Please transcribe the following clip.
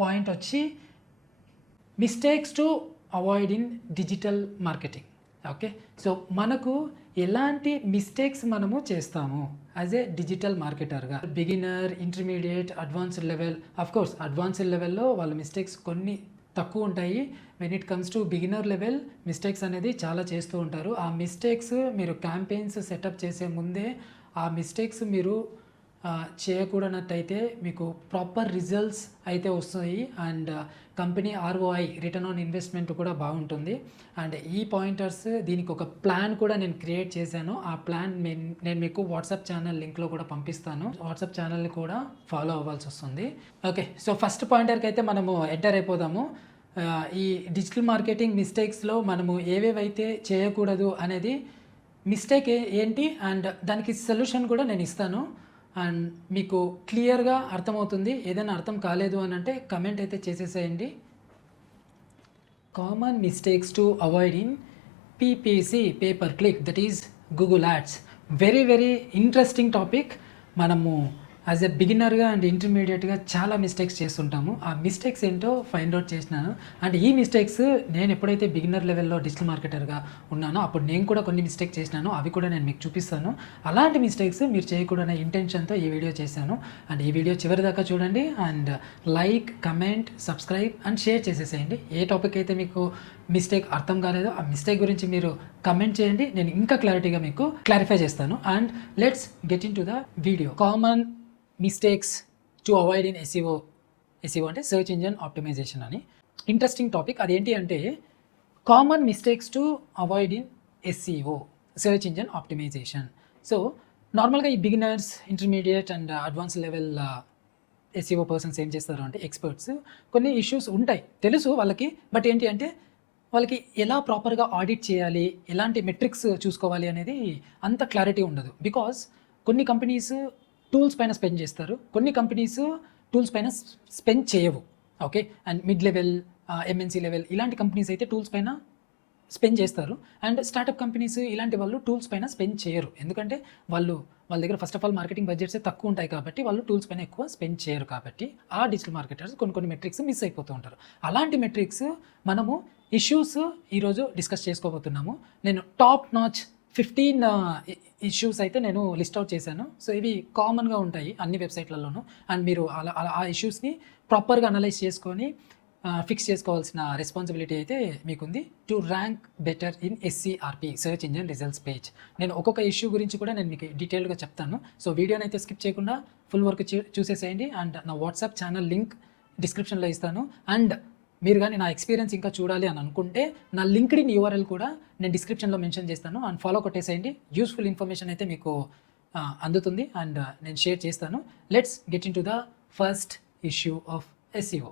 Point వచ్చి mistakes to avoid in digital marketing. Okay, so మనకు ఎలాంటి మిస్టేక్స్ మనము చేస్తాము యాజ్ ఏ డిజిటల్ మార్కెటర్గా? Beginner, intermediate, advanced level. Of course advanced లెవెల్లో వాళ్ళ మిస్టేక్స్ కొన్ని తక్కువ ఉంటాయి. When it comes to beginner level mistakes అనేది చాలా చేస్తూ ఉంటారు. ఆ మిస్టేక్స్ మీరు క్యాంపెయిన్స్ సెటప్ చేసే ముందే ఆ మిస్టేక్స్ మీరు చేయకూడనట్టయితే మీకు ప్రాపర్ రిజల్ట్స్ అయితే వస్తాయి. And company ROI, return on investment కూడా బాగుంటుంది. అండ్ ఈ పాయింటర్స్, దీనికి ఒక ప్లాన్ కూడా నేను క్రియేట్ చేశాను. ఆ ప్లాన్ నేను మీకు వాట్సాప్ ఛానల్ లింక్లో కూడా పంపిస్తాను. వాట్సాప్ ఛానల్ని కూడా ఫాలో అవ్వాల్సి వస్తుంది. ఓకే, సో ఫస్ట్ పాయింటర్కి అయితే మనము ఎంటర్ అయిపోదాము. ఈ డిజిటల్ మార్కెటింగ్ మిస్టేక్స్లో మనము ఏవేవైతే చేయకూడదు అనేది, మిస్టేక్ ఏంటి అండ్ దానికి సొల్యూషన్ కూడా నేను ఇస్తాను. అండ్ మీకు క్లియర్గా అర్థమవుతుంది. ఏదైనా అర్థం కాలేదు అని అంటే కమెంట్ అయితే చేసేసేయండి. Common mistakes to avoid in PPC, pay per click, that is Google ads. Very very interesting topic. మనము యాజ్ ఎ బిగినర్గా అండ్ ఇంటర్మీడియట్గా చాలా మిస్టేక్స్ చేస్తుంటాము. ఆ మిస్టేక్స్ ఏంటో ఫైండ్ అవుట్ చేసినాను. అండ్ ఈ మిస్టేక్స్ నేను ఎప్పుడైతే బిగినర్ లెవెల్లో డిజిటల్ మార్కెటర్గా ఉన్నానో అప్పుడు నేను కూడా కొన్ని మిస్టేక్ చేసినాను. అవి కూడా నేను మీకు చూపిస్తాను. అలాంటి మిస్టేక్స్ మీరు చేయకూడదనే ఇంటెన్షన్తో ఈ వీడియో చేశాను. అండ్ ఈ వీడియో చివరి దాకా చూడండి. And like, comment, subscribe and share చేసేసేయండి. ఏ టాపిక్ అయితే మీకు మిస్టేక్ అర్థం కాలేదో ఆ మిస్టేక్ గురించి మీరు కమెంట్ చేయండి. నేను ఇంకా క్లారిటీగా మీకు క్లారిఫై చేస్తాను. And let's get into the video. Common mistakes to avoid in SEO అంటే సర్చ్ ఇంజన్ ఆప్టిమైజేషన్ అని. Interesting topic. అదేంటి అంటే common mistakes to avoid in SEO, search engine optimisation. So నార్మల్గా ఈ beginners, intermediate and advance level SEO persons ఏం చేస్తారు అంటే, experts, కొన్ని ఇష్యూస్ ఉంటాయి తెలుసు వాళ్ళకి. బట్ ఏంటి అంటే వాళ్ళకి ఎలా ప్రాపర్గా ఆడిట్ చేయాలి, ఎలాంటి మెట్రిక్స్ చూసుకోవాలి అనేది అంత క్లారిటీ ఉండదు. బికాస్ కొన్ని కంపెనీస్ టూల్స్ పైన స్పెండ్ చేస్తారు, కొన్ని కంపెనీస్ టూల్స్ పైన స్పెండ్ చేయవు. Okay, and mid level, MNC level ఇలాంటి కంపెనీస్ అయితే టూల్స్ పైన స్పెండ్ చేస్తారు. అండ్ స్టార్టప్ కంపెనీస్ ఇలాంటి వాళ్ళు టూల్స్ పైన స్పెండ్ చేయరు. ఎందుకంటే వాళ్ళ దగ్గర ఫస్ట్ ఆఫ్ ఆల్ మార్కెటింగ్ బడ్జెట్సే తక్కువ ఉంటాయి కాబట్టి వాళ్ళు టూల్స్ పైన ఎక్కువ స్పెండ్ చేయరు. కాబట్టి ఆ డిజిటల్ మార్కెటర్స్ కొన్ని మెట్రిక్స్ మిస్ అయిపోతూ ఉంటారు. అలాంటి మెట్రిక్స్ మనము ఇష్యూస్ ఈరోజు డిస్కస్ చేసుకోబోతున్నాము. నేను టాప్ నాచ్ 15 ఇష్యూస్ అయితే నేను లిస్ట్ అవుట్ చేశాను. సో ఇవి కామన్గా ఉంటాయి అన్ని వెబ్సైట్లలోనూ. అండ్ మీరు ఆ ఇష్యూస్ని ప్రాపర్గా అనలైజ్ చేసుకొని ఫిక్స్ చేసుకోవాల్సిన రెస్పాన్సిబిలిటీ అయితే మీకుంది. To rank better in SERP, search engine results page. నేను ఒక్కొక్క ఇష్యూ గురించి కూడా నేను మీకు డీటెయిల్గా చెప్తాను. సో వీడియోని అయితే స్కిప్ చేయకుండా ఫుల్ వర్క్ చూసేసేయండి. అండ్ నా వాట్సాప్ ఛానల్ లింక్ డిస్క్రిప్షన్లో ఇస్తాను. అండ్ మీరు కానీ నా ఎక్స్పీరియన్స్ ఇంకా చూడాలి అని అనుకుంటే నా లింక్డ్ఇన్ URL కూడా నేను డిస్క్రిప్షన్లో మెన్షన్ చేస్తాను. అండ్ ఫాలో కొట్టేసేయండి. యూస్ఫుల్ ఇన్ఫర్మేషన్ అయితే మీకు అందుతుంది అండ్ నేను షేర్ చేస్తాను. Let's get into the first issue of SEO.